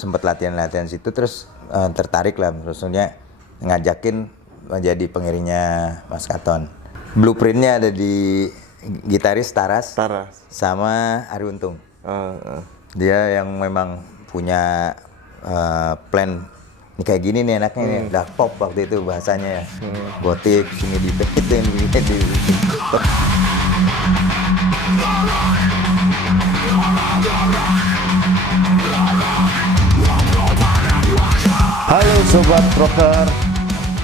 sempet latihan situ terus tertarik lah, maksudnya ngajakin menjadi pengiringnya Mas Katon. Blueprintnya ada di gitaris Taras. Sama Ari Untung. Dia yang memang punya plan ini kayak gini nih enaknya nih, dark pop waktu itu bahasanya ya, gotik, sini di itu yang di. Halo Sobat Rocker,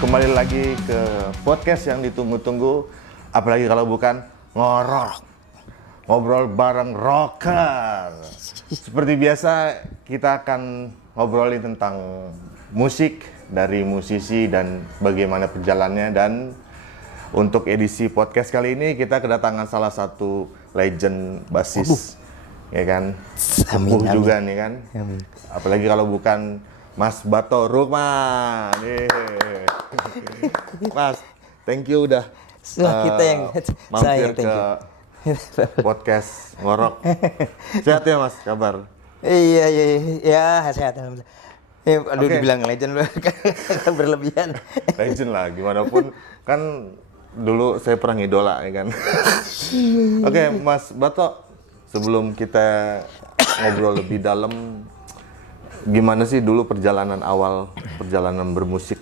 kembali lagi ke podcast yang ditunggu-tunggu, apalagi kalau bukan ngorok, ngobrol bareng rocker. Seperti biasa kita akan ngobrolin tentang musik dari musisi dan bagaimana perjalanannya. Dan untuk edisi podcast kali ini kita kedatangan salah satu legend basis, ya kan, sepuh juga nih kan. Amin. Apalagi kalau bukan Mas Bato Rukman. Mas, thank you udah Kita yang mampir thank you. ke podcast Ngorok. Sehat ya Mas, kabar? Iya, sehat alhamdulillah. Aduh, Oke. dibilang legend kan berlebihan. Legend lah, gimana pun kan dulu saya pernah ngidola ya kan. Oke, Mas Bato, sebelum kita ngobrol lebih dalam, gimana sih dulu perjalanan bermusik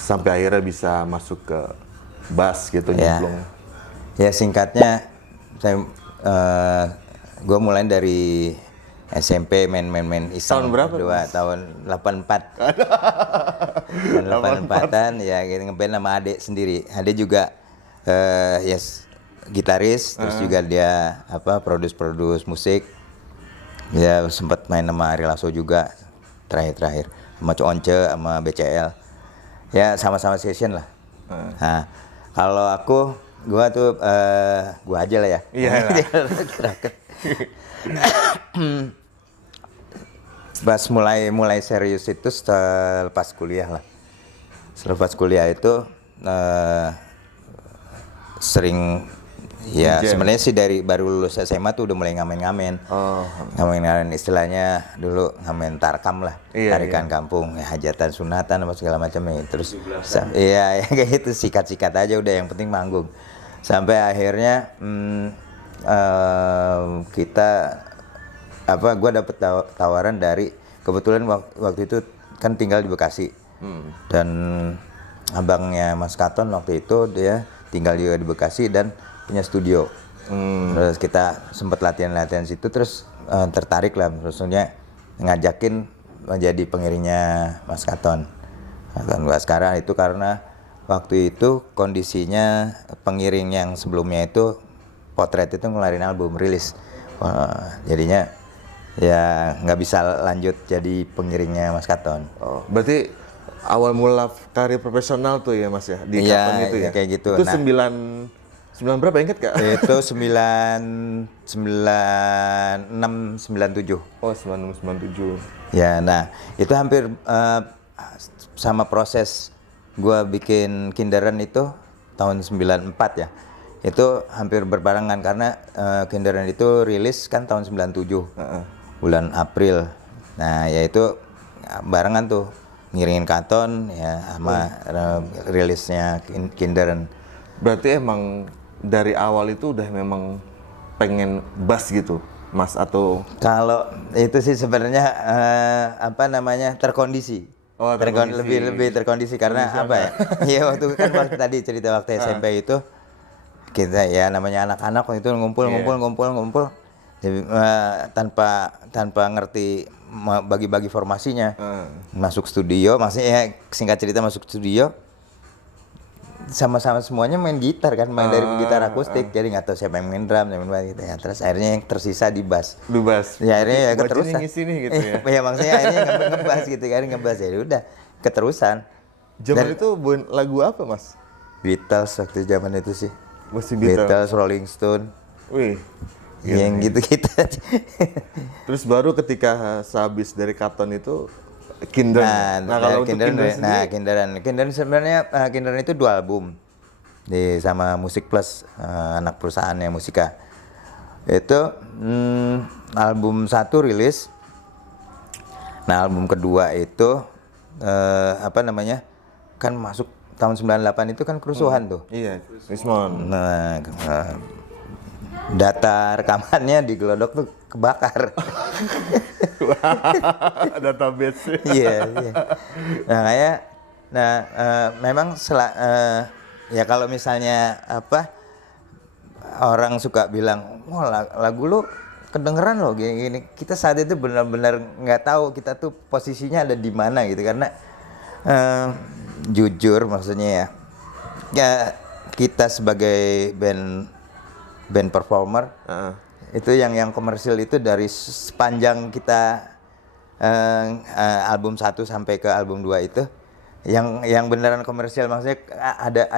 sampai akhirnya bisa masuk ke bass gitu, nyemplung? Ya singkatnya, gue mulai dari SMP main iseng. Tahun berapa, Tahun 84. Tahun 84-an ya gitu, ngeband sama adik sendiri. Adik juga gitaris, terus juga dia produce musik. Ya sempat main sama Ari Lasso juga terakhir sama Once sama BCL. Ya sama-sama session lah. Nah, kalau gua tuh gua aja lah ya. Iya. Pas mulai serius itu lepas kuliah lah. Setelah pas kuliah itu sering ya sebenarnya sih dari baru lulus SMA tuh udah mulai ngamen-ngamen. Ngamen-ngamen istilahnya dulu ngamen tarkam lah. Tarikan kampung, ya, hajatan, sunatan apa segala macam ya. Terus iya kayak gitu, sikat-sikat aja udah, yang penting manggung. Sampai akhirnya gue dapet tawaran dari, kebetulan waktu itu kan tinggal di Bekasi. Dan abangnya Mas Katon waktu itu dia tinggal juga di Bekasi dan punya studio. Terus kita sempat latihan situ terus tertarik lah, maksudnya ngajakin menjadi pengiringnya Mas Katon. Gua sekarang itu karena waktu itu kondisinya pengiring yang sebelumnya itu Potret itu ngeluarin album rilis. Jadinya ya nggak bisa lanjut jadi pengiringnya Mas Katon. Berarti awal mula karir profesional tuh ya Mas ya, di Katon itu ya? Kayak gitu. Itu 9 berapa, inget gak? Itu 96, 97. Oh, 96, 97. Ya, nah itu hampir sama proses gua bikin Kinderan itu tahun 94 ya. Itu hampir berbarengan karena Kinderan itu rilis kan tahun 97. Bulan April. Nah, ya itu barengan tuh ngiringin Katon ya sama rilisnya Kinderan. Berarti emang dari awal itu udah memang pengen bass gitu, Mas, atau? Kalau itu sih sebenarnya terkondisi. Lebih terkondisi karena apa ya? Iya, waktu kan tadi cerita waktu SMP itu kita ya namanya anak-anak waktu itu ngumpul. Jadi, tanpa ngerti bagi-bagi formasinya. Masuk studio, maksudnya singkat cerita masuk studio sama-sama semuanya main gitar kan, main dari gitar akustik, jadi nggak tahu siapa yang main drum, siapa yang main gitu ya. Terus akhirnya yang tersisa di bass. Ya akhirnya ya keterusan. Ngisi nih gitu ya. Ya maksudnya akhirnya ngebass gitu kan, ngebass ya udah keterusan. Zaman itu lagu apa, Mas? Beatles waktu zaman itu sih. Masih Beatles. Rolling Stone. Wih. Yang gitu-gitu. Terus baru ketika sehabis dari Katon itu Kinderan. Kalau untuk Kinderan sebenarnya Kinderan itu 2 album sama Musik Plus, anak perusahaannya Musika. Itu album 1 rilis Nah, album kedua itu kan masuk tahun 98 itu kan kerusuhan tuh. Iya, Rismon. Nah, data rekamannya di Glodok tuh kebakar. Database. Iya, iya. Memang ya kalau misalnya orang suka bilang, wah lagu lu kedengeran loh gini. Kita saat itu benar-benar nggak tahu kita tuh posisinya ada di mana gitu, karena jujur maksudnya ya kita sebagai band performer itu yang komersil itu dari sepanjang kita album 1 sampai ke album 2 itu yang beneran komersial, maksudnya ada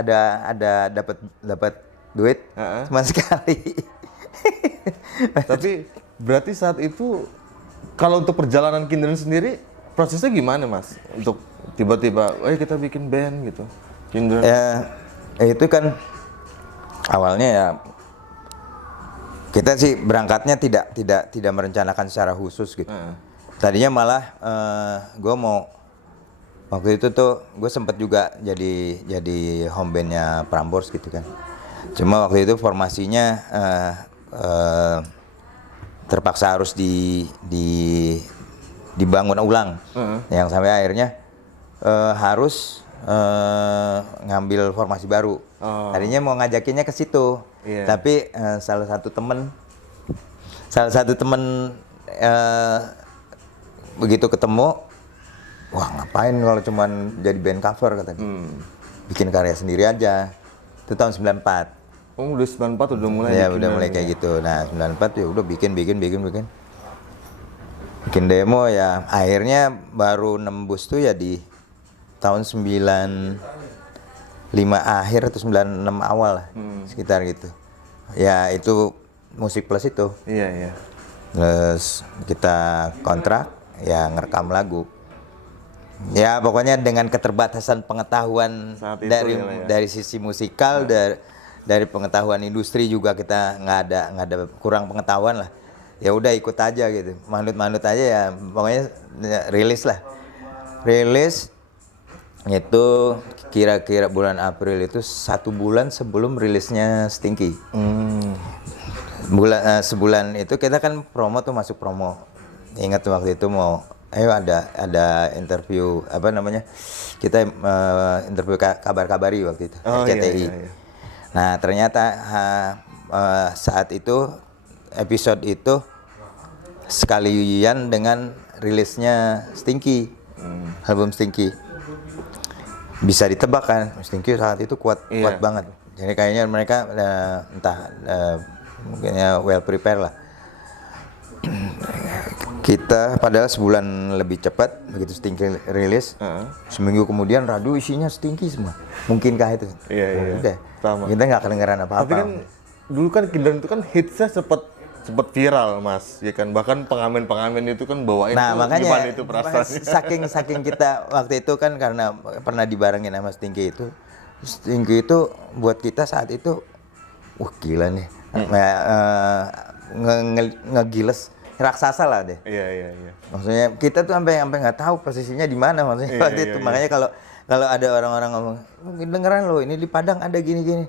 dapat duit cuma sekali. Tapi berarti saat itu kalau untuk perjalanan Kindren sendiri prosesnya gimana Mas? Untuk tiba-tiba, kita bikin band gitu, Kindren. Itu kan awalnya ya kita sih berangkatnya tidak merencanakan secara khusus gitu. Tadinya malah gue mau waktu itu tuh gue sempet juga jadi home bandnya Prambors gitu kan. Cuma waktu itu formasinya terpaksa harus dibangun ulang, yang sampai akhirnya harus ngambil formasi baru. Tadinya mau ngajakinnya ke situ, tapi salah satu temen begitu ketemu, wah ngapain kalau cuman jadi band cover katanya, bikin karya sendiri aja. Itu tahun 94. Oh, udah 94 udah mulai. Ya udah mulai kayak gitu. Nah 94 ya udah bikin demo ya, akhirnya baru nembus tuh ya di tahun 95 akhir atau 96 awal lah, sekitar gitu. Ya itu Musik Plus itu. Iya. Terus kita kontrak ya ngerekam lagu. Ya pokoknya dengan keterbatasan pengetahuan dari sisi musikal, dari pengetahuan industri juga kita nggak ada kurang pengetahuan lah. Ya udah ikut aja gitu, manut aja ya, pokoknya rilis itu kira-kira bulan April itu 1 bulan sebelum rilisnya Stinky. Sebulan itu kita kan promo tuh, masuk promo. Ingat waktu itu ada interview kita interview kabar-kabari waktu itu, RCTI. Iya. Nah ternyata saat itu episode itu sekalian dengan rilisnya Stinky, album Stinky. Bisa ditebak kan, Stinky saat itu kuat banget. Jadi kayaknya mereka mungkinnya well prepare lah. Kita padahal sebulan lebih cepat begitu Stinky rilis, seminggu kemudian radio isinya Stinky semua. Mungkinkah itu? Iya. Udah. Sama. Kita nggak kedengeran apa-apa. Tapi kan dulu kan Kindren itu kan hitsnya sempat viral Mas, ya kan, bahkan pengamen itu kan bawain. Nah makanya gimana itu perasaannya? saking kita waktu itu kan karena pernah dibarengin sama Stinky itu buat kita saat itu wah gila nih, ngegiles raksasa lah deh. Iya. Maksudnya kita tuh sampai nggak tahu posisinya di mana maksudnya waktu itu. Makanya kalau ada orang-orang ngomong, dengeran lo ini di Padang ada gini.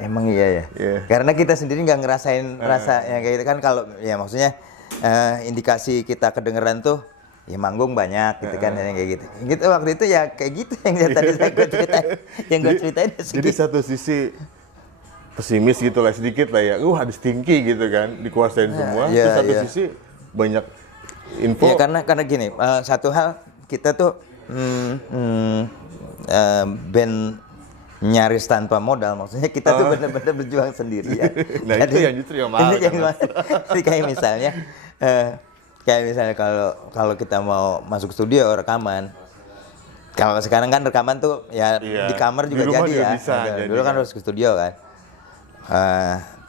Emang iya ya. Karena kita sendiri nggak ngerasain rasa yang kayak gitu kan. Kalau ya maksudnya indikasi kita kedengeran tuh ya manggung banyak gitu kan, yang kayak gitu. Gitu waktu itu ya kayak gitu yang tadi gue ceritain. Yang gue ceritain jadi satu sisi pesimis gitu lah sedikit lah ya. Ada Stinky gitu kan, dikuasain semua. Terus satu sisi banyak info. Ya karena gini, satu hal kita tuh band nyaris tanpa modal, maksudnya kita tuh benar-benar berjuang sendiri ya. Nah itu yang justru yang mahal. Jadi kayak misalnya kalau kita mau masuk studio rekaman, kalau sekarang kan rekaman tuh ya di kamar juga jadi ya. Bisa, Dulu kan harus ke studio kan.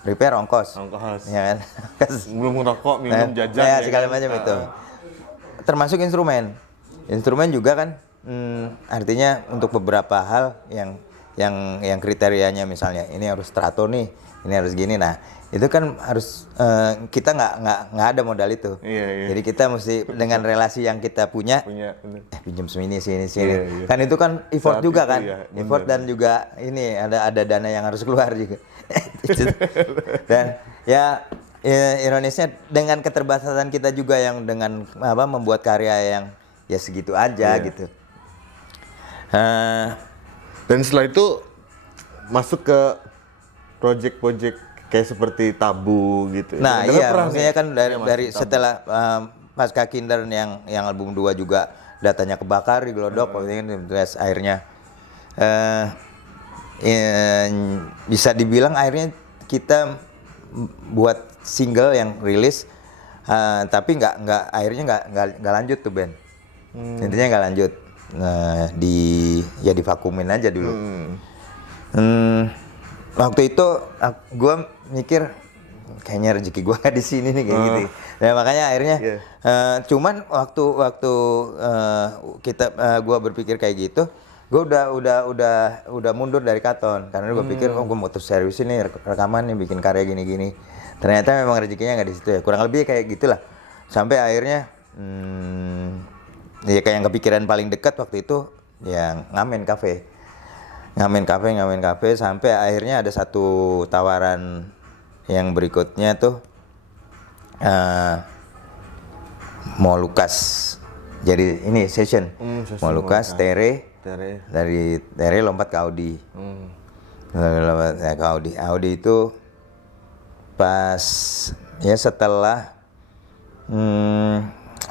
Prepare ongkos. Ya kan? Belum ngerokok, minum, jajan. Ya segala macam itu. Termasuk instrumen juga kan, artinya untuk beberapa hal yang kriterianya misalnya ini harus strato nih, ini harus gini. Nah itu kan harus kita nggak ada modal itu. Iya. Jadi kita mesti dengan relasi yang kita punya Bener. pinjam sini. Iya. Kan itu kan effort Saat juga itu kan, ya, effort bener. dan juga ini ada dana yang harus keluar juga. Dan ya ironisnya dengan keterbatasan kita juga yang dengan membuat karya yang ya segitu aja gitu. Dan setelah itu masuk ke project kayak seperti Tabu gitu. Nah Karena iya, pernah maksudnya nih, kan ya, Mas, dari Tabu. setelah pasca Kinder yang album 2 juga datanya kebakar di Glodok, waktu itu terus akhirnya bisa dibilang akhirnya kita buat single yang rilis, tapi akhirnya nggak lanjut tuh band. Intinya nggak lanjut. Divakumin aja dulu. Waktu itu gue mikir kayaknya rezeki gue nggak di sini nih kayak gitu. Nah makanya akhirnya cuman waktu gue berpikir kayak gitu, gue udah mundur dari Katon karena gue pikir gue mau terus serius ini rekaman nih bikin karya gini. Ternyata memang rezekinya nggak di situ ya. Kurang lebih kayak gitulah. Sampai akhirnya ya kayak yang kepikiran paling dekat waktu itu yang ngamen kafe sampai akhirnya ada satu tawaran yang berikutnya tuh mau Lukas jadi ini session mau Lukas Tere dari Tere lompat ke Audi. Lompat ke Audi itu pas ya setelah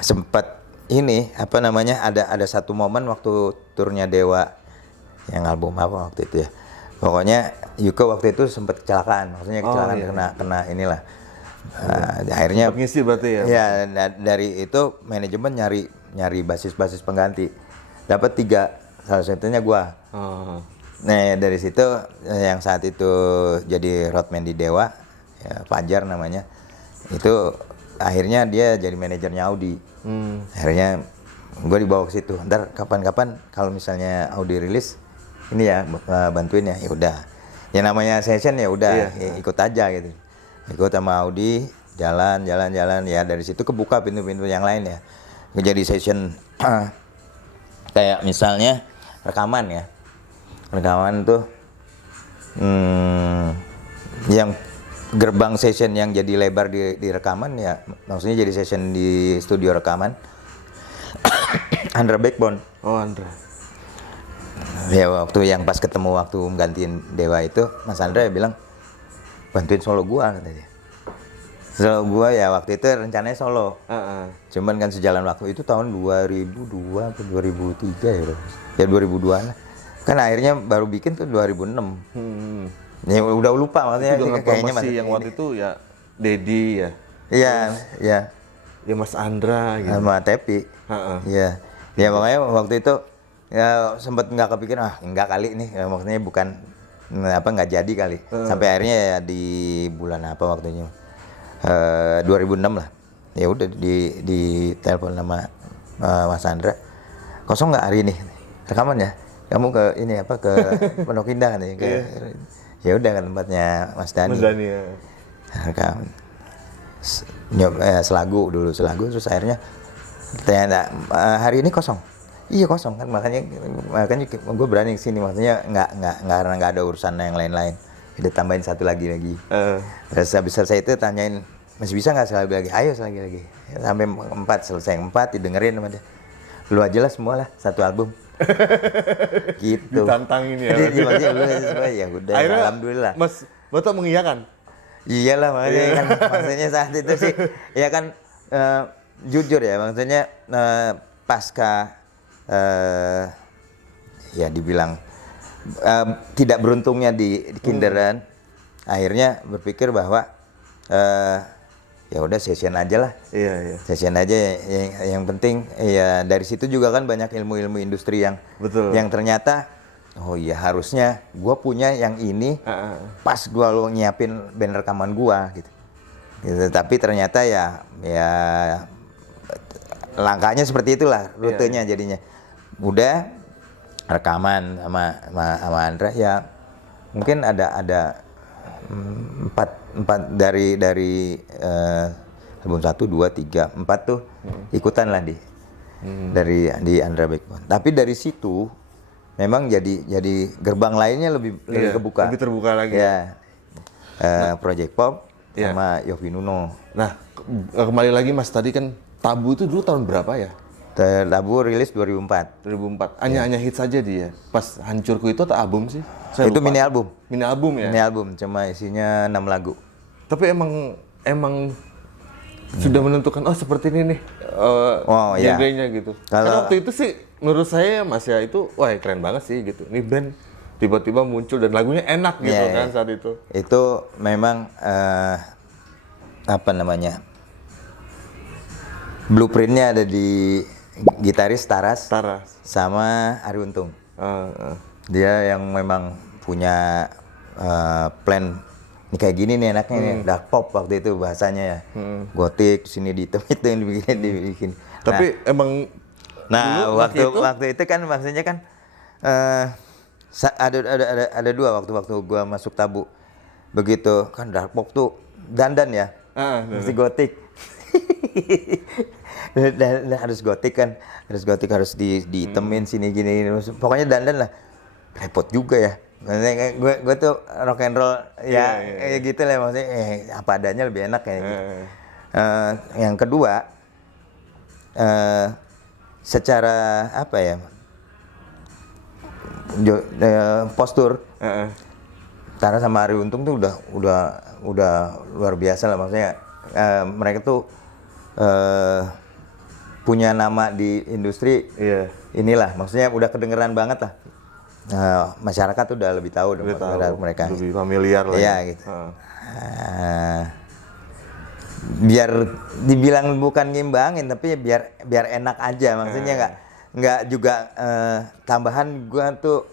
sempat ini ada satu momen waktu turnya Dewa yang album apa waktu itu ya, pokoknya Yuko waktu itu sempat kecelakaan, maksudnya kecelakaan kena inilah. Akhirnya ngisi berarti ya. Ya dari itu manajemen nyari basis pengganti, dapat 3, salah satunya gua. Nah dari situ yang saat itu jadi roadman di Dewa ya, Fajar namanya, itu akhirnya dia jadi manajernya Audi. Akhirnya gue dibawa ke situ. Ntar kapan-kapan kalau misalnya Audi rilis ini ya bantuin ya. Ya udah. Ya namanya session ya udah ikut aja gitu. Ikut sama Audi jalan ya dari situ kebuka pintu-pintu yang lain ya. Jadi session kayak misalnya rekaman ya. Rekaman tuh yang gerbang session yang jadi lebar di rekaman ya, maksudnya jadi session di studio rekaman Andra Backbone. Andra. Ya waktu yang pas ketemu waktu menggantiin Dewa itu, Mas Andra ya bilang bantuin solo gua katanya. Solo gua ya waktu itu rencananya solo. Cuman kan sejalan waktu itu tahun 2002 atau 2003 ya bro. Ya 2002 lah. Kan akhirnya baru bikin tuh 2006. Ya udah lupa maksudnya kayaknya masih yang waktu itu ya Dedi ya. Iya. Ya Mas Andra gitu. Sama Tepi. Iya. Ya makanya waktu itu ya sempat nggak kepikir enggak kali nih ya, maksudnya bukan nggak jadi kali. Sampai akhirnya ya di bulan apa waktunya 2006 lah. Ya udah di telepon sama Mas Andra. Kosong nggak hari ini? Rekaman ya? Kamu ke ini apa ke Pondok Indah nih ke ya udah kan tempatnya Mas Dani. Ya. Rekam. Selagu terus akhirnya ternyata hari ini kosong. Iya kosong kan makanya gue berani kesini, maksudnya karena nggak ada urusan yang lain-lain. Udah tambahin satu lagi. Terus habis selesai itu tanyain masih bisa nggak sekali lagi? Ayo sekali lagi. Sampai 4 selesai 4 didengerin sama dia. Lu aja lah semua lah satu album. Gitu. Ditantangin ya. Ya udah akhirnya, alhamdulillah. Mas Boto mengiyakan. Iyalah makanya kan maksudnya saat itu sih ya kan jujur ya maksudnya pasca ya dibilang tidak beruntungnya di Kinderan, akhirnya berpikir bahwa ya udah session aja lah. Iya. Session aja yang penting ya dari situ juga kan banyak ilmu-ilmu industri yang ternyata oh iya harusnya gue punya yang ini pas gue lo nyiapin band rekaman gue gitu. Tapi ternyata ya langkahnya seperti itulah rutenya jadinya. Udah rekaman sama Andra ya mungkin ada empat dari album 1, 2, 3, 4 tuh ikutan lah di Andra Backbone. Tapi dari situ memang jadi gerbang lainnya lebih kebuka. Lebih terbuka lagi. Ya. Project Pop sama Yovie Nuno. Nah, kembali lagi Mas, tadi kan Tabu itu dulu tahun berapa ya? Tabu rilis 2004. 2004. Hanya hits saja dia. Pas Hancurku itu atau album sih? Itu mini album. Mini album ya? Mini album, cuma isinya 6 lagu. Tapi emang sudah menentukan seperti ini nih genrenya gitu. Karena waktu itu sih menurut saya Mas ya itu keren banget sih gitu. Ini band tiba-tiba muncul dan lagunya enak gitu kan saat itu. Itu memang blueprintnya ada di gitaris Taras. Sama Arie Untung. Dia yang memang punya plan ini kayak gini nih enaknya nih, dark pop waktu itu bahasanya ya. Gotik sini di itu yang dibikin. Tapi emang waktu itu kan maksudnya kan ada dua waktu gua masuk Tabu. Begitu kan dark pop tuh dandan ya. Mesti gotik. Dan harus gotik kan. Harus diitemin sini gini. Pokoknya dandan lah. Repot juga ya. Maksudnya gue tuh rock and roll kayak gitu lah maksudnya apa adanya lebih enak kayak gitu. Yang kedua secara apa ya? Postur. Tara sama Arie Untung tuh udah luar biasa lah maksudnya. Mereka tuh punya nama di industri. Inilah maksudnya udah kedengeran banget lah. Masyarakat udah lebih tahu dong mereka. Lebih familiar lah. Iya gitu. Biar dibilang bukan ngimbangin tapi biar enak aja maksudnya nggak juga tambahan gua tuh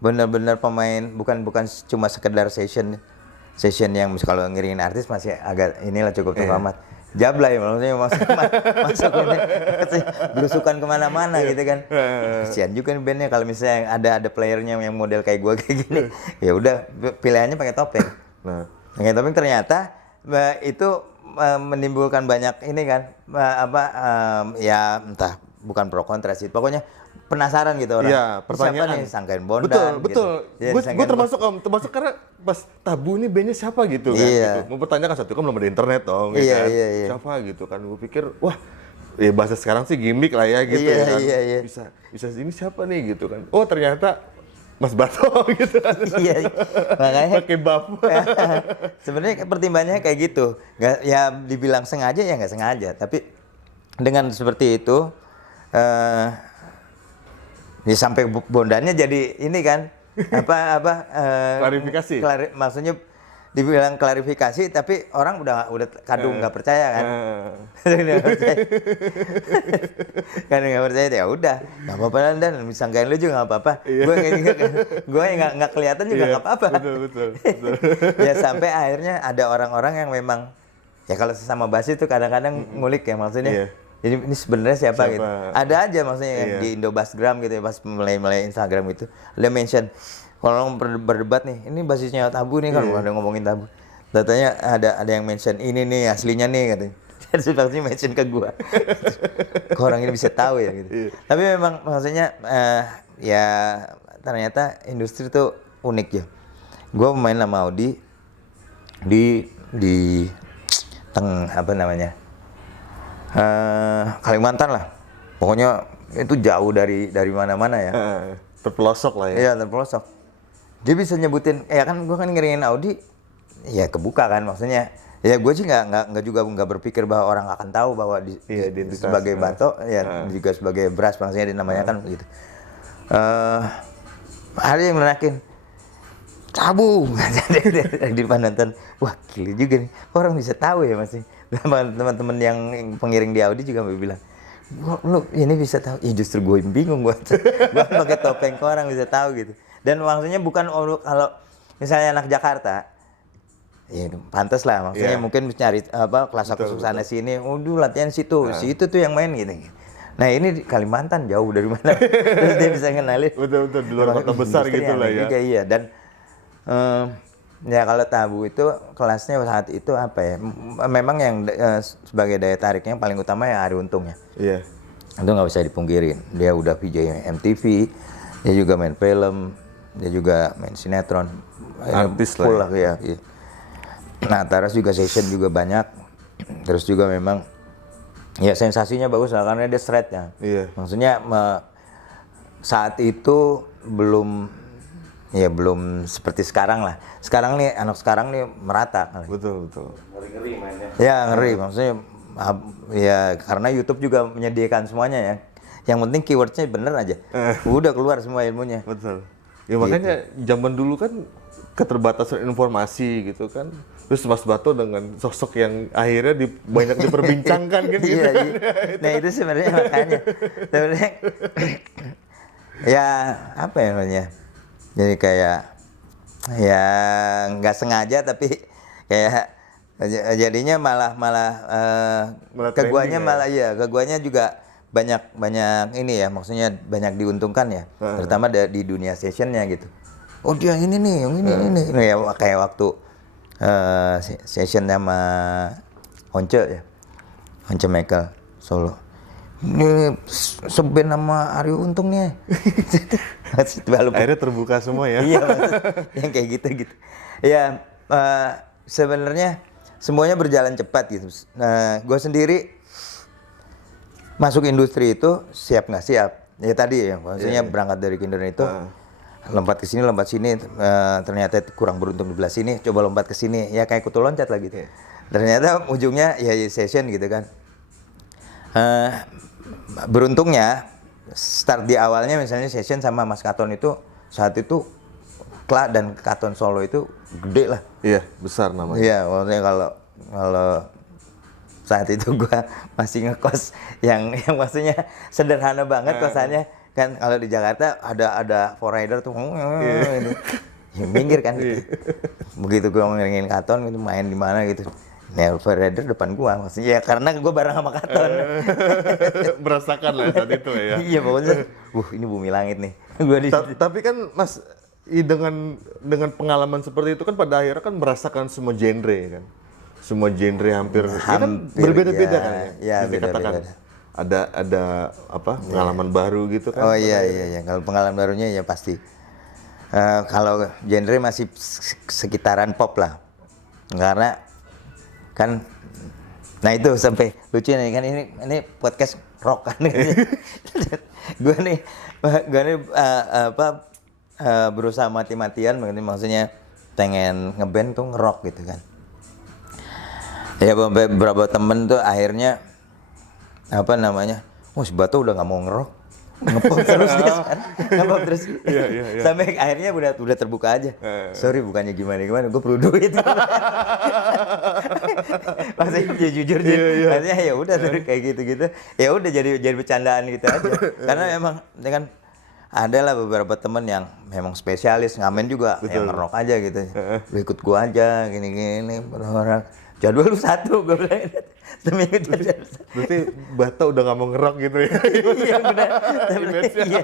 benar-benar pemain bukan cuma sekedar session yang kalau ngiringin artis masih agak inilah cukup amat. Jablay maksudnya masuk ini berusukan kemana-mana gitu kan. Kasian juga nih bandnya kalau misalnya ada playernya yang model kayak gue kayak gini. Ya udah pilihannya pakai topeng. Pakai topeng ternyata itu menimbulkan banyak ini kan ya entah bukan pro kontra sih. Pokoknya penasaran gitu orang. Iya, pertanyaan. Siapa nih Sangkain Bondan? Betul. Gitu. Gue termasuk karena pas Tabu ini bandnya siapa gitu kan. Gitu. Mempertanyakan satu kan belum ada internet dong. Iya. Siapa gitu kan. Gue pikir bahasa sekarang sih gimmick lah ya gitu kan. Iya. Bisa ini siapa nih gitu kan. Oh ternyata Mas Bato gitu kan. Iya. Makanya pakai buff. Sebenarnya pertimbangannya kayak gitu. Nggak, ya dibilang sengaja ya nggak sengaja. Tapi dengan seperti itu ya sampai Bondannya jadi ini kan klarifikasi. Maksudnya dibilang klarifikasi tapi orang udah kadung nggak percaya kan. Nggak percaya ya udah nggak apa-apa dan disangkain lu juga nggak apa-apa. Gue nggak kelihatan juga nggak apa-apa. Betul. Ya sampai akhirnya ada orang-orang yang memang ya kalau sesama basis itu kadang-kadang ngulik ya maksudnya. Ini sebenarnya siapa gitu. Ada aja maksudnya di Indobasgram gitu ya pas mulai Instagram itu. Ada mention kalau berdebat nih, ini basisnya Tabu nih kan ada ngomongin Tabu. Datanya ada yang mention ini nih aslinya nih katanya. Terus pasti mention ke gua. Kok orang ini bisa tahu ya gitu. Tapi memang maksudnya ya ternyata industri tuh unik ya. Gua main sama Audi di Kalimantan lah. Pokoknya itu jauh dari mana-mana ya. Terpelosok lah ya. Iya, terpelosok. Dia bisa nyebutin, ya kan gue kan ngiringin Audi, ya kebuka kan maksudnya. Ya gue sih nggak berpikir bahwa orang akan tahu bahwa sebagai Bato, juga sebagai Brass maksudnya namanya kan begitu. Ada yang menakin Tabu di depan nonton, wah gila juga nih, orang bisa tahu ya masih. Teman-teman yang pengiring di Audi juga bilang, lu ini bisa tahu? Ya justru gue bingung gue pakai topeng kok orang bisa tahu gitu. Dan maksudnya bukan kalau misalnya anak Jakarta, ya pantas lah maksudnya mungkin cari kelas aku sana sini, latihan situ tuh yang main gitu. Nah ini di Kalimantan jauh dari mana, terus dia bisa kenalin. Betul di luar kota besar gitu lah ya. Iya dan Ya kalau Tabu itu kelasnya saat itu apa ya? Memang yang sebagai daya tariknya yang paling utama ya Arie Untung ya. Iya. Itu nggak bisa dipungkirin. Dia udah VJ MTV, dia juga main film, dia juga main sinetron. Artis Full lah ya. Iya. Nah Taras juga session juga banyak. Terus juga memang ya sensasinya bagus lah karena dia straight ya. Iya. Maksudnya saat itu belum seperti sekarang lah. Sekarang nih anak sekarang nih merata. Betul, betul. Ngeri-ngeri mainnya. Ya ngeri maksudnya ya karena YouTube juga menyediakan semuanya ya. Yang penting keywordnya bener aja. Udah keluar semua ilmunya. Betul. Ya makanya zaman dulu kan keterbatasan informasi gitu kan. Terus Mas Bato dengan sosok yang akhirnya banyak diperbincangkan kan gitu. Iya, iya. Nah itu sebenarnya makanya. Sebenarnya ya apa ya namanya? Jadi kayak ya nggak sengaja tapi kayak jadinya malah ke guanya malah ya ke guanya juga banyak ini ya maksudnya banyak diuntungkan ya terutama di dunia sessionnya gitu. Oh dia ini nih yang ini ya kayak waktu session sama Once ya Once Michael Solo ini seben sama Arie Untung nih. Akhirnya terbuka semua ya. Iya, yang kayak gitu. Ya, sebenarnya semuanya berjalan cepat gitu. Nah, gue sendiri masuk industri itu siap nggak siap. Ya tadi ya, maksudnya berangkat dari Kinder itu, lompat ke sini, ternyata kurang beruntung di belah sini, coba lompat ke sini, ya kayak kutu loncat lah gitu. Ternyata ujungnya ya session gitu kan. Beruntungnya start di awalnya misalnya session sama Mas Katon itu saat itu Kla dan Katon Solo itu gede lah. Iya, besar namanya. Iya, maksudnya kalau saat itu gua masih ngekos yang maksudnya sederhana banget kosannya kan kalau di Jakarta ada forrider tuh ini. Ya, minggir kan gitu. Begitu gua ngiringin Katon gitu main di mana gitu. Nah, forrider depan gua maksudnya ya karena gua bareng sama Katon. Merasakan lah saat itu ya. Iya pokoknya, ini bumi langit nih. Gua Tapi kan Mas, dengan pengalaman seperti itu kan pada akhirnya kan merasakan semua genre kan, semua genre hampir kan berbeda-beda ya, kan ya. Ya Dikatakan beda-beda. Ada apa pengalaman baru gitu kan? Oh iya. Kalau pengalaman barunya ya pasti. Kalau genre masih sekitaran pop lah, karena kan. Nah itu sampai lucu nih kan ini podcast rock kan. gue nih berusaha mati-matian maksudnya pengen ngeband tuh ngerok gitu kan. Ya beberapa temen tuh akhirnya si Bato udah nggak mau ngerok. Ngepop terus dia sekarang. Ngepop terus. Iya. Sampai akhirnya udah terbuka aja. Sorry bukannya gimana, gue perlu duit. Maksudnya jujur. Maksudnya ya udah kayak gitu. Ya udah jadi bercandaan gitu aja. Karena memang dengan ada lah beberapa temen yang memang spesialis ngamen juga. Betul. Yang ngerok aja gitu. Ikut gua aja gini orang. Jadwal lu satu gue bilang. Seminggu jadwal. Berarti Bato udah nggak mau ngerok gitu ya? Iya benar. Iya.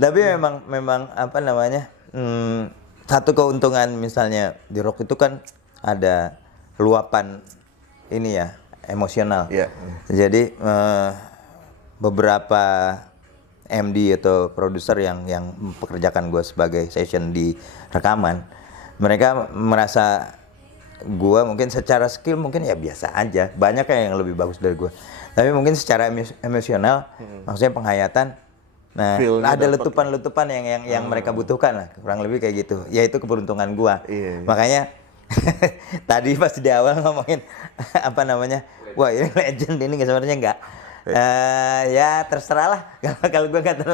Tapi memang satu keuntungan misalnya di rock itu kan ada luapan ini ya emosional. Iya. Jadi beberapa MD atau produser yang mempekerjakan gue sebagai session di rekaman, mereka merasa gue mungkin secara skill mungkin ya biasa aja, banyak yang lebih bagus dari gue, tapi mungkin secara emosional maksudnya penghayatan, nah feel-nya ada letupan-letupan yang mereka butuhkan lah, kurang lebih kayak gitu, ya itu keberuntungan gue. Iya. Makanya tadi pas di awal ngomongin wah ini legend ini sebenarnya enggak. Ya terserah lah kalau gue nggak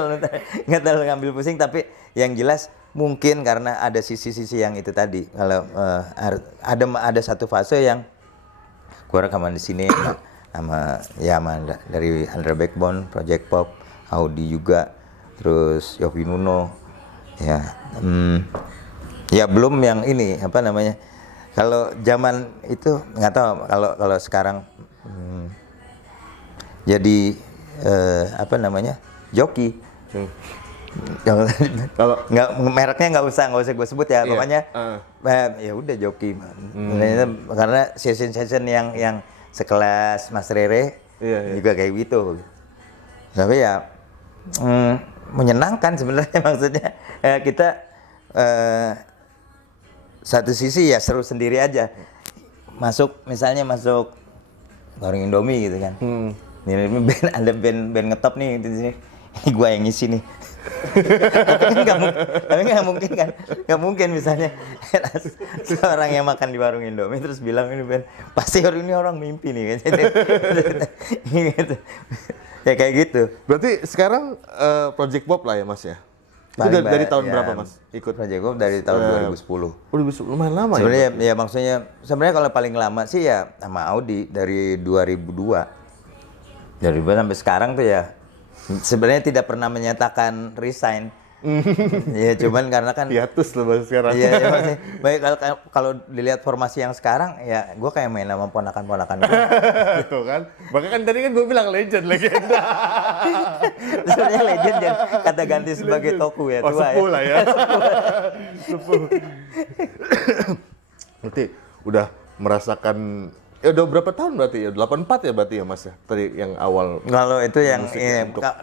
terlalu ngambil pusing, tapi yang jelas mungkin karena ada sisi-sisi yang itu tadi, kalau ada satu fase yang gue rekaman di sini sama dari Andra Backbone, Project Pop, Audi juga, terus Yofi Nuno, ya belum yang ini kalau zaman itu nggak tahu, kalau sekarang jadi joki. Kalau nggak mereknya nggak usah gue sebut ya, Iya, pokoknya ya udah joki. Karena session yang sekelas Mas Rere Iya. juga kayak gitu. Tapi ya menyenangkan sebenarnya maksudnya kita satu sisi ya seru sendiri aja. Misalnya masuk warung Indomie gitu kan. Ini ada band ngetop nih di sini. Gua yang ngisi nih. Tapi nggak mungkin kan, nggak mungkin misalnya seorang yang makan di warung Indomie terus bilang ini band, pasti ini orang mimpi nih gitu. Ya kayak gitu. berarti sekarang Project Pop lah ya Mas ya? Itu Paling dari tahun ya, berapa Mas ikut? Project Pop dari tahun 2010. Lumayan lama Sebenarnya ya? ya maksudnya sebenarnya kalau paling lama sih ya sama Audi dari 2002. Dari 2002 sampai sekarang tuh ya sebenarnya tidak pernah menyatakan resign. Ya cuman karena kan Hiatus lah bahasa sekarang. iya ya, maksudnya, baik kalau dilihat formasi yang sekarang ya gue kayak main sama ponakan-ponakan gue. Tuh kan. Bahkan kan tadi kan gue bilang legenda. Sebenarnya legend yang kata ganti sebagai toku ya, tua sepuh ya. lah ya. Sepuh. Berarti udah merasakan udah berapa tahun berarti ya? 84 ya berarti ya Mas ya? Tadi yang awal. Kalau itu yang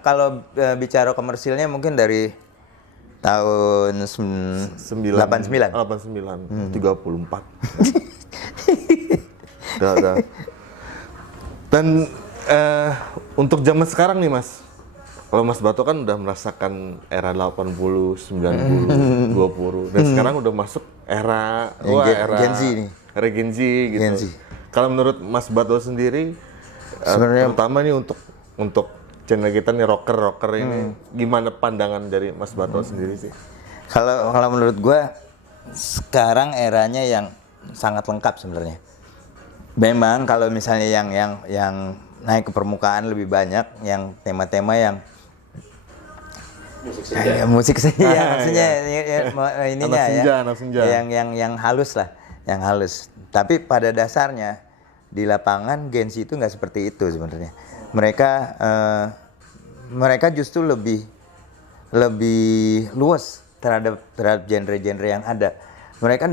kalau bicara komersilnya mungkin dari tahun 89. 89, 34. Udah. Dan untuk zaman sekarang nih Mas, kalau Mas Bato kan udah merasakan era 80, 90, 20. Dan sekarang udah masuk era Gen Z nih. Era Gen Z gitu. Gen Z. Kalau menurut Mas Bato sendiri, Sebenarnya terutama nih untuk channel kita nih rocker ini, gimana pandangan dari Mas Bato sendiri sih? Kalau menurut gue sekarang eranya yang sangat lengkap sebenarnya. Memang kalau misalnya yang naik ke permukaan lebih banyak yang tema-tema yang musik senja, maksudnya ininya anak senja. yang halus lah, yang halus. Tapi pada dasarnya di lapangan Gen Z itu nggak seperti itu sebenarnya. Mereka justru lebih luas terhadap genre-genre yang ada. Mereka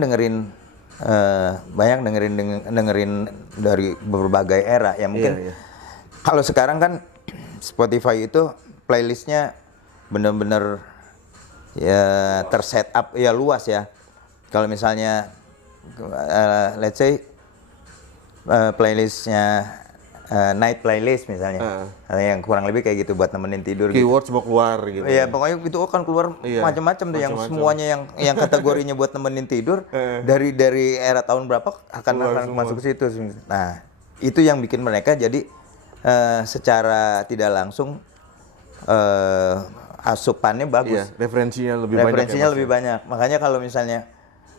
banyak dengerin dari berbagai era. Ya mungkin kalau sekarang kan Spotify itu playlistnya benar-benar ya terset up ya luas ya. Kalau misalnya let's say playlistnya night playlist misalnya, yang kurang lebih kayak gitu buat nemenin tidur. Keywords mau keluar gitu. Iya, pokoknya itu akan keluar macam-macam tuh yang semuanya yang kategorinya buat nemenin tidur dari era tahun berapa akan masuk ke situ. Nah, itu yang bikin mereka jadi secara tidak langsung asupannya bagus. Iya, referensinya lebih banyak. Makanya kalau misalnya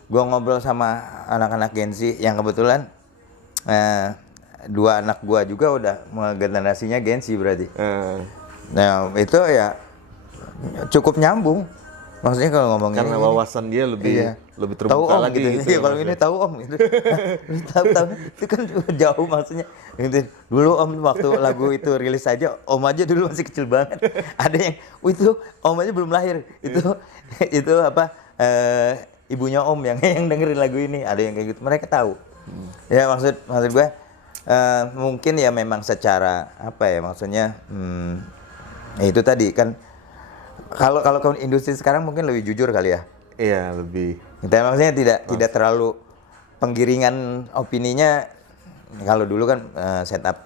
gua ngobrol sama anak-anak Gen Z yang kebetulan dua anak gua juga udah generasinya Gen Z berarti. Nah, itu ya cukup nyambung. Maksudnya kalau ngomongin karena wawasan dia lebih terbuka tahu om, lagi gitu. Iya, kalau ini tahu om gitu. tahu itu kan jauh maksudnya. Gitu. Dulu om waktu lagu itu rilis aja, om aja dulu masih kecil banget. Ada yang itu om aja belum lahir. Itu apa ibunya om yang dengerin lagu ini. Ada yang kayak gitu. Mereka tahu. Ya maksud gue mungkin ya memang secara apa ya maksudnya itu tadi kan kalau industri sekarang mungkin lebih jujur kali ya. Iya, lebih. Kita maksudnya tidak terlalu penggiringan opininya. Kalau dulu kan setup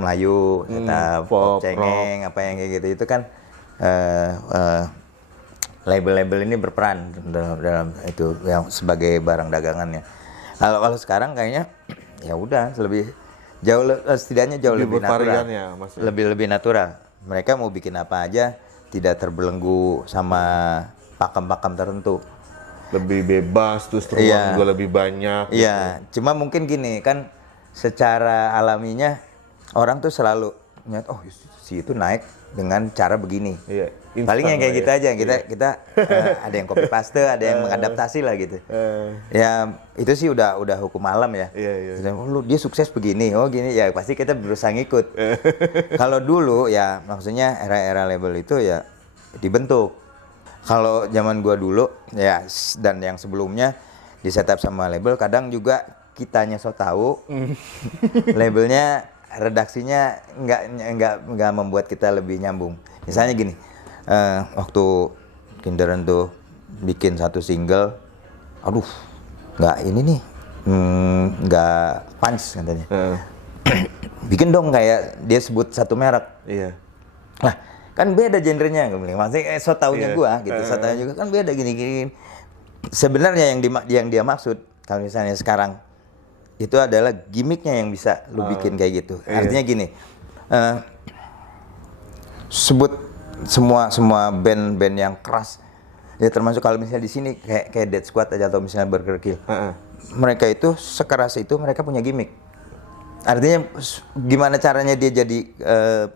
Melayu, setup pop cengeng, apa yang kayak gitu itu kan label-label ini berperan dalam itu yang sebagai barang dagangannya. Kalau sekarang kayaknya ya udah setidaknya jauh lebih natural. Lebih natural. Mereka mau bikin apa aja tidak terbelenggu sama pakem-pakem tertentu. Lebih bebas, terus ruang juga lebih banyak. Iya, gitu. Cuma mungkin gini kan secara alaminya orang tuh selalu nyat, oh si itu naik dengan cara begini. Iya. Paling yang kayak gitu aja, kita ada yang copy paste, ada yang mengadaptasi lah gitu. Ya itu sih udah hukum alam ya. Iya. Oh, dia sukses begini, oh gini ya pasti kita berusaha ngikut. Kalau dulu ya maksudnya era-era label itu ya dibentuk. Kalau zaman gua dulu ya dan yang sebelumnya di setup sama label, kadang juga kitanya so tahu, labelnya redaksinya nggak membuat kita lebih nyambung. Misalnya gini, waktu Kinderan tuh bikin satu single, aduh nggak ini nih, nggak punch katanya. Bikin dong kayak dia sebut satu merek. Iya. Lah, kan beda genrenya, gue bilang. Maksudnya so taunya gua gitu, so taunya juga kan beda gini-gini. Sebenarnya yang dia maksud kalau misalnya sekarang itu adalah gimmicknya yang bisa lu bikin kayak gitu. Artinya gini, sebut semua band-band yang keras, ya termasuk kalau misalnya di sini kayak Dead Squad aja atau misalnya Burger Kill, mereka itu sekeras itu mereka punya gimmick. Artinya gimana caranya dia jadi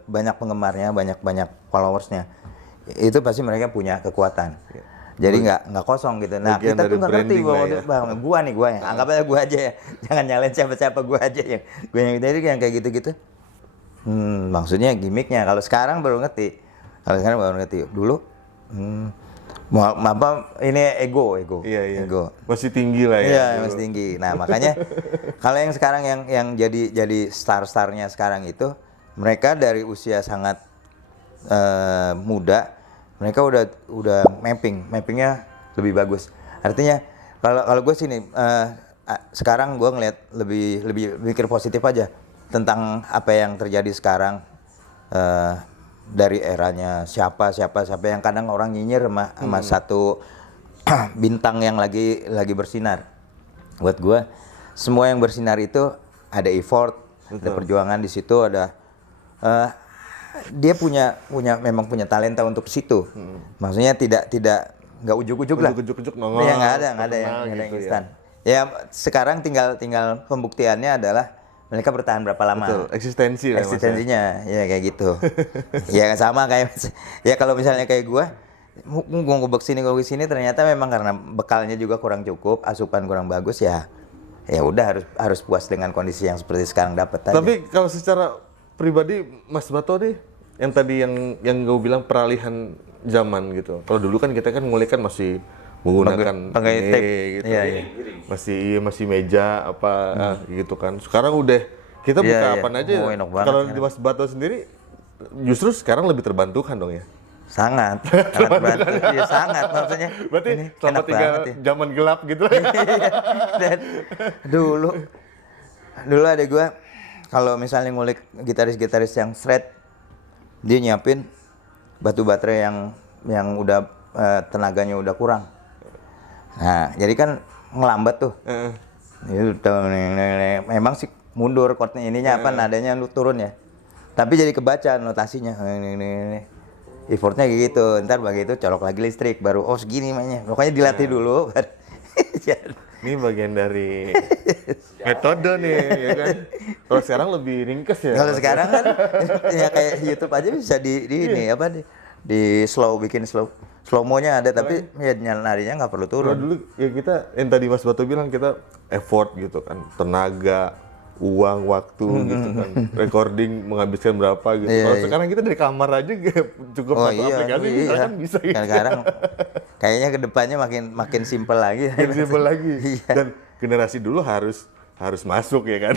banyak penggemarnya, banyak followersnya, itu pasti mereka punya kekuatan. Jadi nggak kosong gitu. Nah Bagian kita tuh dari nggak ngerti branding bahwa lah ya. gua nih anggap aja gua aja ya, jangan nyalain siapa-siapa, gua aja yang kayak gitu-gitu. Maksudnya gimmicknya. Kalau sekarang baru ngerti. Dulu, apa ini ego. Iya. Ego. Masih tinggi lah ya. Iya, masih tinggi. Nah, makanya kalau yang sekarang yang jadi star-starnya sekarang itu, mereka dari usia sangat muda, mereka udah mappingnya lebih bagus. Artinya kalau gue sini sekarang gue ngeliat lebih mikir positif aja tentang apa yang terjadi sekarang, dari eranya siapa yang kadang orang nyinyir sama satu bintang yang lagi bersinar. Buat gue semua yang bersinar itu ada effort, ada perjuangan di situ, ada dia memang punya talenta untuk situ. Maksudnya nggak ujuk-ujuk lah. Ujuk-ujuk nongol. Ya nggak ada yang instan. Ya sekarang tinggal pembuktiannya adalah mereka bertahan berapa lama. Betul, eksistensinya ya kayak gitu. Ya sama kayak ya kalau misalnya kayak gua ngubek sini ternyata memang karena bekalnya juga kurang cukup, asupan kurang bagus, ya udah harus puas dengan kondisi yang seperti sekarang dapat aja. Tapi kalau secara pribadi Mas Bato nih, yang tadi yang gue bilang peralihan zaman gitu. Kalau dulu kan kita kan ngulik kan masih menggunakan pakai tape gitu. Iya. Masih meja apa gitu kan. Sekarang udah kita buka apa aja. Enak banget. Kalau di Mas Bato sendiri justru sekarang lebih terbantukan dong ya. Sangat bantu. Ya sangat maksudnya. Berarti selama 3 zaman gelap gitu. Dan dulu ada gua kalau misalnya ngulik gitaris-gitaris yang shred, dia nyiapin batu baterai yang udah tenaganya udah kurang. Nah, jadi kan ngelambat tuh. Memang sih mundur chordnya ininya nadanya turun ya. Tapi jadi kebaca notasinya. Effortnya gitu. Ntar begitu colok lagi listrik baru segini mainnya. Pokoknya dilatih dulu. Ini bagian dari metode nih, ya kan? Kalau sekarang lebih ringkes ya? Kalau sekarang kan ya kayak YouTube aja bisa di bikin slow mo-nya ada, tapi ya narinya nggak perlu turun. Dulu ya kita, yang tadi Mas Bato bilang, kita effort gitu kan, tenaga, uang, waktu gitu kan, recording menghabiskan berapa gitu. Kalau sekarang kita dari kamar aja cukup satu aplikasi kan bisa. Sekarang kayaknya kedepannya makin simpel lagi. Simpel lagi. Dan generasi dulu harus masuk ya kan.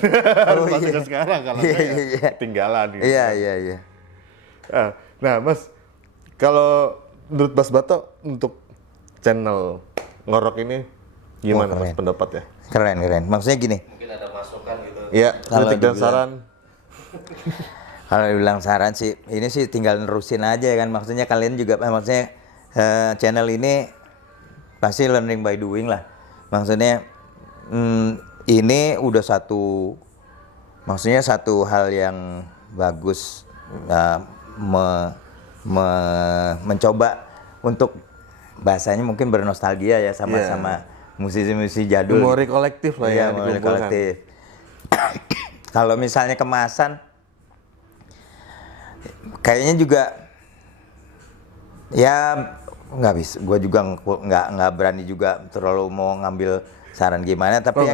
Harus masuk ke sekarang kalau enggak ketinggalan gitu. Iya. Nah, Mas, kalau menurut Mas Bato untuk channel Ngorok ini gimana Mas pendapatnya? Keren. Maksudnya gini. Mungkin ada masukan gitu. Iya, kritik dan saran. Kalau dibilang saran sih, ini sih tinggal nerusin aja kan. Maksudnya kalian juga, channel ini pasti learning by doing lah. Maksudnya ini udah satu hal yang bagus, mencoba untuk bahasanya mungkin bernostalgia ya sama musisi-musisi jadul. Memori kolektif lah ya, memori kolektif. Kalau misalnya kemasan, kayaknya juga ya nggak bisa. Gue juga nggak berani juga terlalu mau ngambil saran gimana. Tapi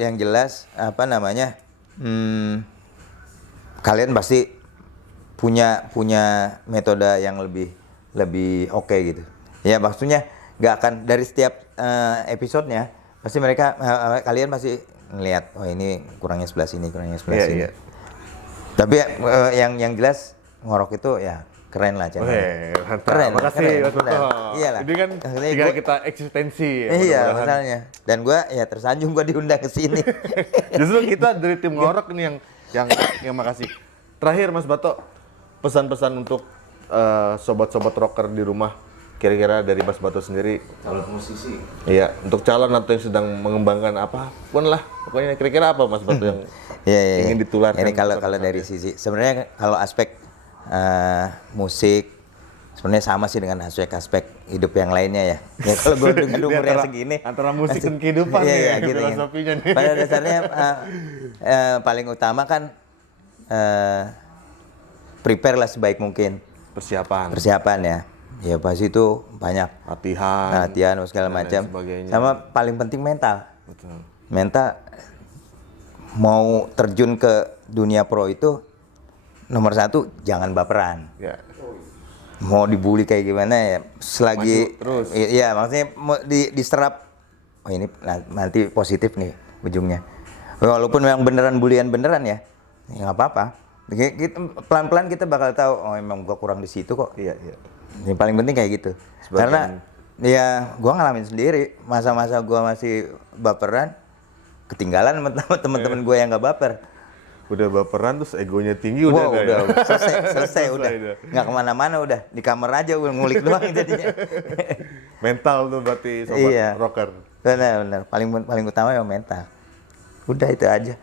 yang jelas apa namanya? Kalian pasti punya metode yang lebih oke gitu. Ya maksudnya nggak akan dari setiap episodenya pasti mereka kalian pasti ngelihat oh ini kurangnya sebelah sini, kurangnya sebelah sini. Tapi yang jelas Ngorok itu ya keren lah channel. Keren. Makasih Mas Bato. Iyalah. Ini kan tinggal kita eksistensi. Iya masalahnya. Dan gue ya tersanjung gue diundang ke sini. Justru kita dari tim Ngorok ini yang makasih. Terakhir Mas Bato, pesan-pesan untuk sobat-sobat rocker di rumah. Kira-kira dari Mas Bato sendiri. Kalau musisi. Iya, untuk calon atau yang sedang mengembangkan apapun lah. Pokoknya kira-kira apa Mas Bato yang ingin ditularkan? Ini kalau dari sisi sebenarnya kalau aspek musik sebenarnya sama sih dengan aspek hidup yang lainnya ya. Ya kalau gue dengan umur yang segini antara musik dan kehidupan iya, gitu, filosofinya nih. Pada dasarnya paling utama kan prepare lah sebaik mungkin. Persiapan ya. Ya pasti itu banyak latihan segala macam. Sama paling penting mental. Betul. Mental mau terjun ke dunia pro itu nomor satu jangan baperan. Ya. Mau dibully kayak gimana ya selagi terus. Iya maksudnya diserap oh ini nanti positif nih ujungnya. Walaupun memang beneran ya nggak apa-apa. Pelan-pelan kita bakal tahu oh emang gua kurang di situ kok. Iya. Yang paling penting kayak gitu. Karena ya gua ngalamin sendiri masa-masa gua masih baperan ketinggalan sama teman-teman gua yang nggak baper. Udah baperan terus egonya tinggi udah selesai udah nggak kemana-mana udah di kamar aja udah ngulik doang jadinya. Mental tuh berarti sobat rocker. Benar paling utama ya mental. Udah itu aja.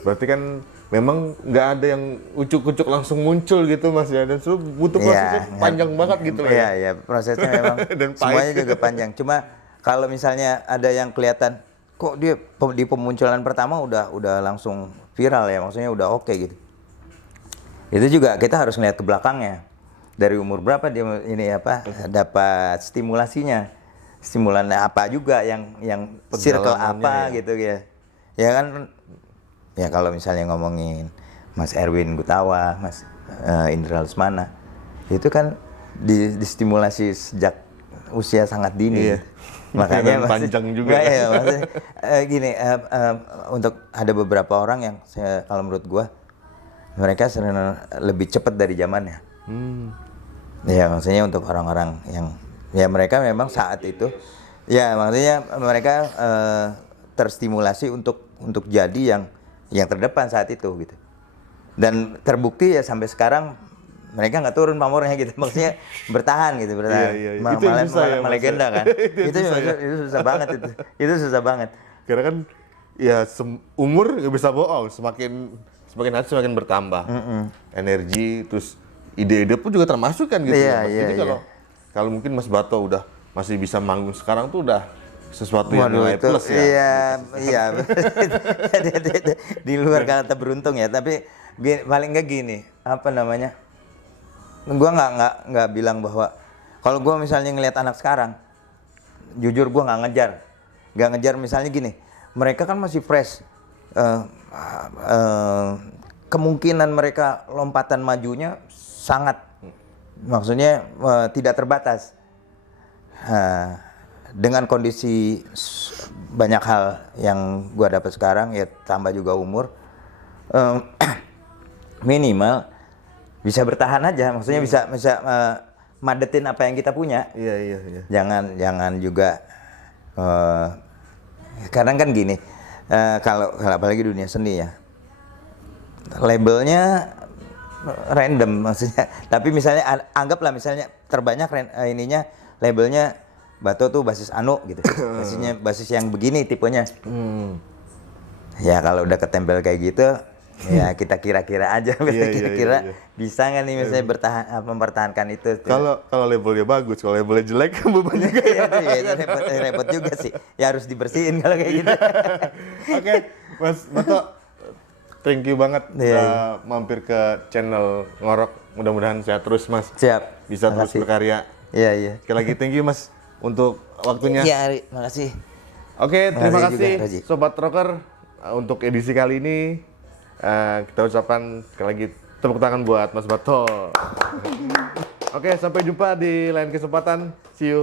Berarti kan memang nggak ada yang ucuk-ucuk langsung muncul gitu Mas ya, dan butuh prosesnya panjang banget gitu lah ya. Iya prosesnya memang semuanya juga panjang. Cuma kalau misalnya ada yang kelihatan kok dia di pemunculan pertama udah langsung viral ya, maksudnya udah oke gitu. Itu juga kita harus ngeliat ke belakangnya. Dari umur berapa dia ini dapat stimulasinya. Stimulan apa juga yang circle apa ya. Gitu ya. Ya kan ya kalau misalnya ngomongin Mas Erwin Gutawa, Mas Indra Lesmana, itu kan distimulasi sejak usia sangat dini. Iya. Makanya panjang juga. Ya, gini, untuk ada beberapa orang yang kalau menurut gua mereka sering lebih cepat dari zamannya. Ya maksudnya untuk orang-orang yang ya mereka memang saat itu ya maksudnya mereka terstimulasi untuk jadi yang terdepan saat itu gitu. Dan terbukti ya sampai sekarang mereka nggak turun pamornya gitu, maksudnya bertahan. Iya. Itu malah ya, legenda kan. itu susah banget itu susah banget. Karena kan ya umur nggak bisa bohong, semakin hari semakin bertambah. Energi terus ide-ide pun juga termasuk kan gitu. Jadi kalau mungkin Mas Bato udah masih bisa manggung sekarang tuh udah sesuatu yang nilai plus ya. Iya. Di luar kata beruntung ya, tapi paling nggak gini, apa namanya? Gua nggak bilang bahwa kalau gua misalnya ngelihat anak sekarang, jujur gua nggak ngejar misalnya gini, mereka kan masih fresh, kemungkinan mereka lompatan majunya sangat, maksudnya tidak terbatas. Dengan kondisi banyak hal yang gua dapat sekarang ya tambah juga umur, minimal bisa bertahan aja, maksudnya bisa madetin apa yang kita punya. Iya. Jangan juga kadang kan gini, kalau apalagi dunia seni ya, labelnya random maksudnya. Tapi misalnya anggaplah misalnya terbanyak ininya labelnya Bato tuh basis Anu gitu, basis yang begini tipenya. Ya kalau udah ketempel kayak gitu. Ya kita kira-kira aja, kira-kira bisa nggak nih misalnya mempertahankan itu. Kalau labelnya bagus, kalau labelnya jelek beban juga. Repot juga sih. Ya harus dibersihin kalau kayak gitu. Oke, Mas Bato, thank you banget udah mampir ke channel Ngorok. Mudah-mudahan sehat terus Mas. Siap. Bisa terus berkarya. Iya. Sekali lagi thank you Mas untuk waktunya. Iya, Ari, makasih. Oke, terima kasih juga, Sobat Rocker untuk edisi kali ini. Kita ucapkan sekali lagi Tepuk tangan buat Mas Bato. Oke, sampai jumpa di lain kesempatan. See you.